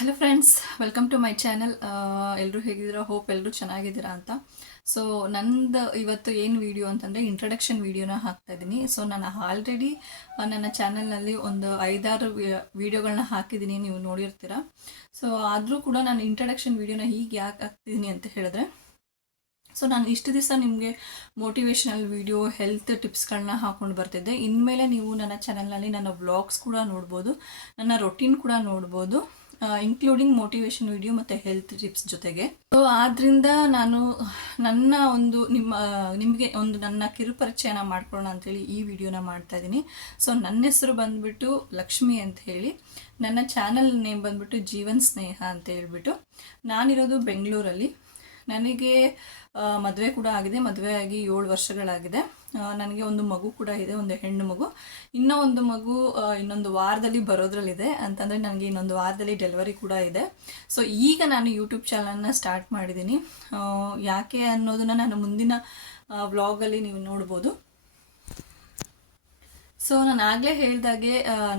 Hello friends, welcome to my channel. ಎಲ್ಲರೂ ಹೇಗಿದ್ದೀರಾ? Hope ಎಲ್ಲರೂ ಚೆನ್ನಾಗಿದ್ದೀರಾ ಅಂತ. ಸೊ ನಂದು ಇವತ್ತು ಏನು ವಿಡಿಯೋ ಅಂತಂದರೆ ಇಂಟ್ರಡಕ್ಷನ್ ವಿಡಿಯೋನ ಹಾಕ್ತಾ ಇದ್ದೀನಿ. ಸೊ ನಾನು ಆಲ್ರೆಡಿ ನನ್ನ ಚಾನಲ್ನಲ್ಲಿ ಒಂದು 5-6 ವಿಡಿಯೋಗಳನ್ನ ಹಾಕಿದ್ದೀನಿ, ನೀವು ನೋಡಿರ್ತೀರ. ಸೊ ಆದರೂ ಕೂಡ ನಾನು ಇಂಟ್ರಡಕ್ಷನ್ ವಿಡಿಯೋನ ಹೀಗೆ ಯಾಕೆ ಹಾಕ್ತಿದ್ದೀನಿ ಅಂತ ಹೇಳಿದ್ರೆ, ಸೊ ನಾನು ಇಷ್ಟು ದಿವಸ ನಿಮಗೆ ಮೋಟಿವೇಶ್ನಲ್ ವಿಡಿಯೋ, ಹೆಲ್ತ್ ಟಿಪ್ಸ್ಗಳನ್ನ ಹಾಕ್ಕೊಂಡು ಬರ್ತಿದ್ದೆ. ಇನ್ಮೇಲೆ ನೀವು ನನ್ನ ಚಾನಲ್ನಲ್ಲಿ ನನ್ನ ವ್ಲಾಗ್ಸ್ ಕೂಡ ನೋಡ್ಬೋದು, ನನ್ನ ರೊಟೀನ್ ಕೂಡ ನೋಡ್ಬೋದು, ಇನ್ಕ್ಲೂಡಿಂಗ್ ಮೋಟಿವೇಶನ್ ವಿಡಿಯೋ ಮತ್ತು ಹೆಲ್ತ್ ಟಿಪ್ಸ್ ಜೊತೆಗೆ. ಸೊ ಆದ್ದರಿಂದ ನಾನು ನಿಮಗೆ ಒಂದು ನನ್ನ ಕಿರುಪರಿಚಯನ ಮಾಡ್ಕೊಳ್ಳೋಣ ಅಂಥೇಳಿ ಈ ವಿಡಿಯೋನ ಮಾಡ್ತಾ ಇದ್ದೀನಿ. ಸೊ ನನ್ನ ಹೆಸರು ಬಂದುಬಿಟ್ಟು ಲಕ್ಷ್ಮಿ ಅಂತ ಹೇಳಿ, ನನ್ನ ಚಾನಲ್ ನೇಮ್ ಬಂದುಬಿಟ್ಟು ಜೀವನ್ ಸ್ನೇಹ ಅಂತ ಹೇಳ್ಬಿಟ್ಟು. ನಾನಿರೋದು ಬೆಂಗಳೂರಲ್ಲಿ. ನನಗೆ ಮದುವೆ ಕೂಡ ಆಗಿದೆ, ಮದುವೆ ಆಗಿ 7 ವರ್ಷಗಳಾಗಿದೆ. ನನಗೆ ಒಂದು ಮಗು ಕೂಡ ಇದೆ, ಒಂದು ಹೆಣ್ಣು ಮಗು. ಇನ್ನೂ ಒಂದು ಮಗು ಇನ್ನೊಂದು ವಾರದಲ್ಲಿ ಬರೋದ್ರಲ್ಲಿದೆ, ಅಂತಂದರೆ ನನಗೆ ಇನ್ನೊಂದು ವಾರದಲ್ಲಿ ಡೆಲಿವರಿ ಕೂಡ ಇದೆ. ಸೊ ಈಗ ನಾನು ಯೂಟ್ಯೂಬ್ ಚಾನಲ್ನ ಸ್ಟಾರ್ಟ್ ಮಾಡಿದ್ದೀನಿ. ಯಾಕೆ ಅನ್ನೋದನ್ನು ನಾನು ಮುಂದಿನ ವ್ಲಾಗಲ್ಲಿ ನೀವು ನೋಡ್ಬೋದು. ಸೊ ನಾನು ಆಗಲೇ ಹೇಳಿದಾಗೆ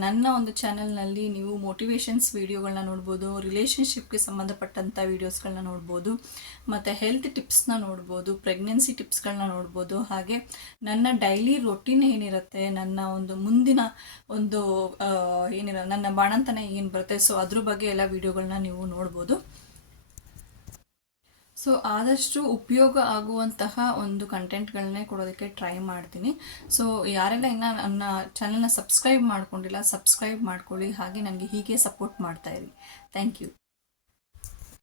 ನನ್ನ ಒಂದು ಚಾನಲ್ನಲ್ಲಿ ನೀವು ಮೋಟಿವೇಶನ್ಸ್ ವೀಡಿಯೋಗಳನ್ನ ನೋಡ್ಬೋದು, ರಿಲೇಷನ್ಶಿಪ್ಗೆ ಸಂಬಂಧಪಟ್ಟಂಥ ವೀಡಿಯೋಸ್ಗಳನ್ನ ನೋಡ್ಬೋದು, ಮತ್ತು ಹೆಲ್ತ್ ಟಿಪ್ಸ್ನ ನೋಡ್ಬೋದು, ಪ್ರೆಗ್ನೆನ್ಸಿ ಟಿಪ್ಸ್ಗಳನ್ನ ನೋಡ್ಬೋದು. ಹಾಗೆ ನನ್ನ ಡೈಲಿ ರೊಟೀನ್ ಏನಿರುತ್ತೆ, ನನ್ನ ಒಂದು ಮುಂದಿನ ಒಂದು ನನ್ನ ಬಾಣಂತನ ಏನು ಬರುತ್ತೆ, ಸೊ ಅದ್ರ ಬಗ್ಗೆ ಎಲ್ಲ ವೀಡಿಯೋಗಳನ್ನ ನೀವು ನೋಡ್ಬೋದು. ಸೊ ಆದಷ್ಟು ಉಪಯೋಗ ಆಗುವಂತಹ ಒಂದು ಕಂಟೆಂಟ್ಗಳನ್ನೇ ಕೊಡೋದಕ್ಕೆ ಟ್ರೈ ಮಾಡ್ತೀನಿ. ಸೊ ಯಾರೆಲ್ಲ ಇನ್ನೂ ನನ್ನ ಚಾನಲ್ನ ಸಬ್ಸ್ಕ್ರೈಬ್ ಮಾಡ್ಕೊಂಡಿಲ್ಲ, ಸಬ್ಸ್ಕ್ರೈಬ್ ಮಾಡ್ಕೊಳ್ಳಿ. ಹಾಗೆ ನನಗೆ ಹೀಗೆ ಸಪೋರ್ಟ್ ಮಾಡ್ತಾಯಿರಿ. Thank you.